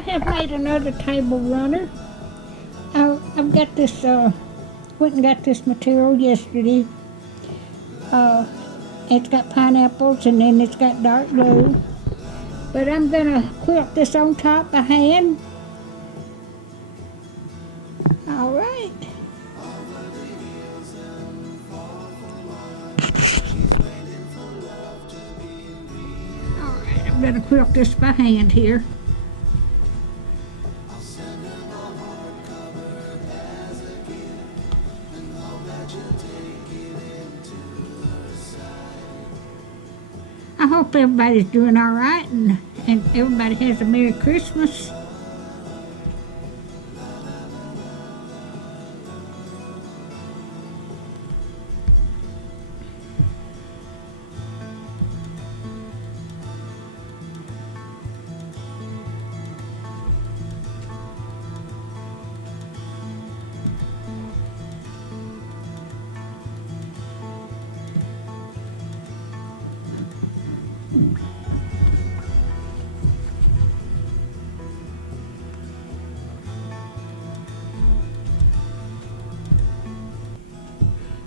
have made another table runner. I've got this, went and got this material yesterday. It's got pineapples and then it's got dark blue. But I'm gonna quilt this on top by hand. All right. All right, I'm gonna quilt this by hand here. I hope everybody's doing all right and everybody has a Merry Christmas.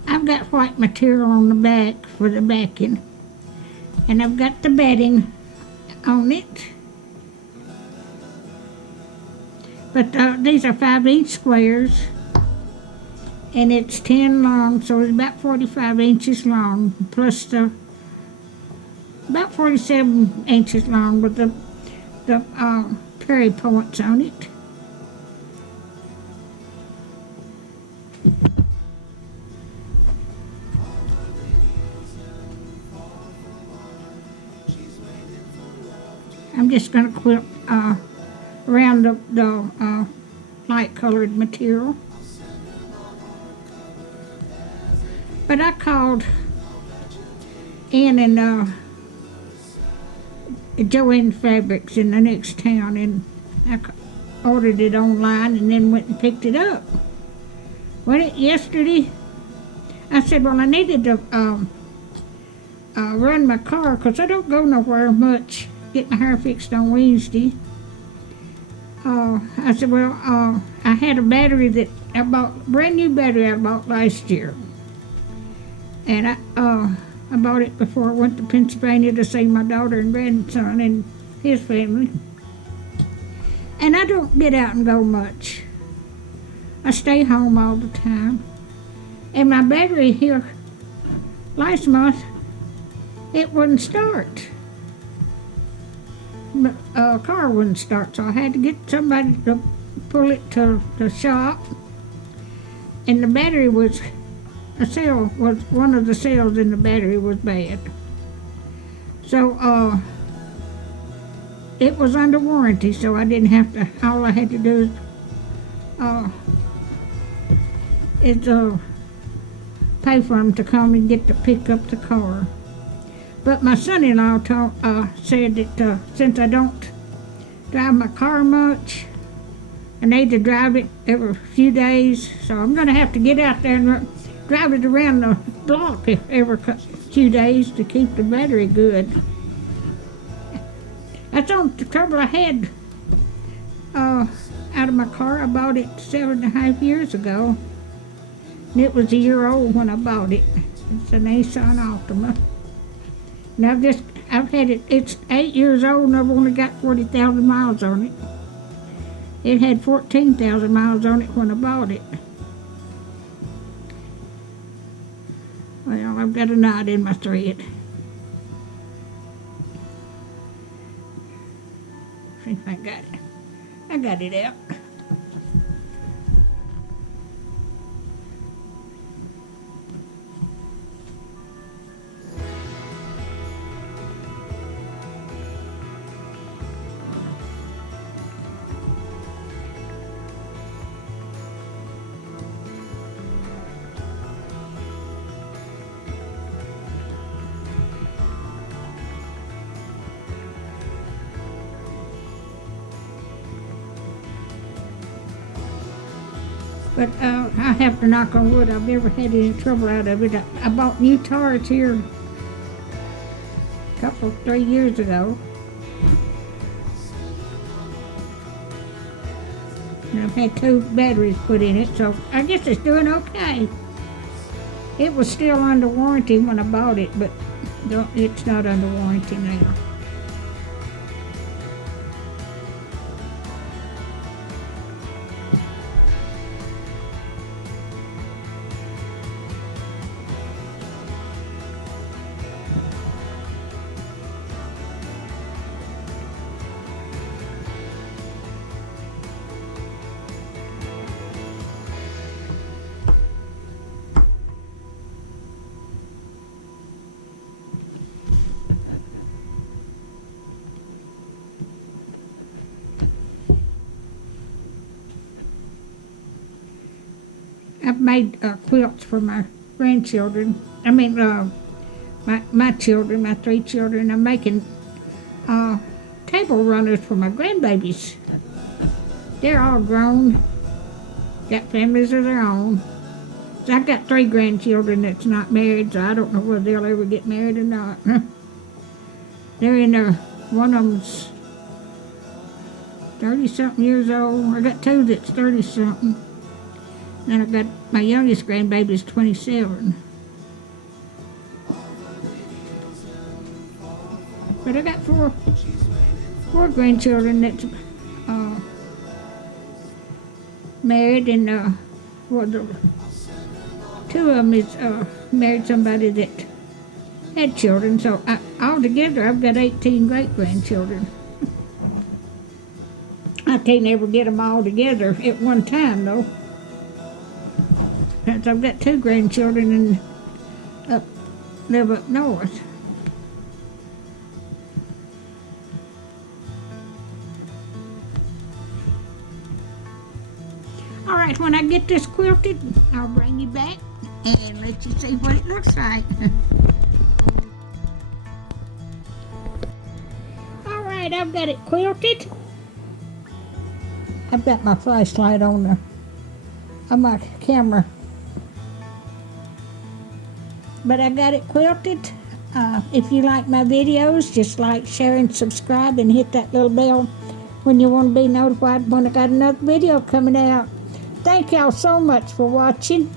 I've got white material on the back for the backing, and I've got the bedding on it. But these are 5-inch squares, and it's 10 long, so it's about 45 inches long, plus the about 47 inches long with the prairie points on it. I'm just going to quilt around the light colored material. But I called in and Joanne Fabrics in the next town, and I ordered it online and then went and picked it up. Yesterday, I said, well, I needed to run my car because I don't go nowhere much. Get my hair fixed on Wednesday. I said, well, I had a battery that I bought, brand new battery I bought last year. And I bought it before I went to Pennsylvania to see my daughter and grandson and his family. And I don't get out and go much. I stay home all the time. And my battery here last month, it wouldn't start. Car wouldn't start, so I had to get somebody to pull it to the shop. And the battery was, one of the cells in the battery was bad. So it was under warranty, so I didn't have to, all I had to do is pay for them to come and get to pick up the car. But my son-in-law said that since I don't drive my car much, I need to drive it every few days, so I'm going to have to get out there and drive it around the block every few days to keep the battery good. That's the trouble I had out of my car. I bought it 7.5 years ago, and it was a year old when I bought it. It's a Nissan Altima. And I've had it, it's 8 years old and I've only got 40,000 miles on it. It had 14,000 miles on it when I bought it. Well, I've got a knot in my thread. See if I got it. I got it out. But I have to knock on wood, I've never had any trouble out of it. I bought new tires here a 3 years ago. And I've had 2 batteries put in it, so I guess it's doing okay. It was still under warranty when I bought it, but it's not under warranty now. I've made quilts for my grandchildren. I mean, my children, my 3 children. I'm making table runners for my grandbabies. They're all grown, got families of their own. So I've got 3 grandchildren that's not married, so I don't know whether they'll ever get married or not. They're in their, one of them's 30-something years old. I got 2 that's 30-something. Then I've got my youngest grandbaby's 27. But I got four grandchildren that's married, and well, 2 of them is married somebody that had children. So altogether, I've got 18 great-grandchildren. I can't ever get them all together at one time, though. Because I've got 2 grandchildren and live up north. All right, when I get this quilted, I'll bring you back and let you see what it looks like. All right, I've got it quilted. I've got my flashlight on my camera. But I got it quilted. If you like my videos, just like, share, and subscribe, and hit that little bell when you want to be notified when I got another video coming out. Thank y'all so much for watching.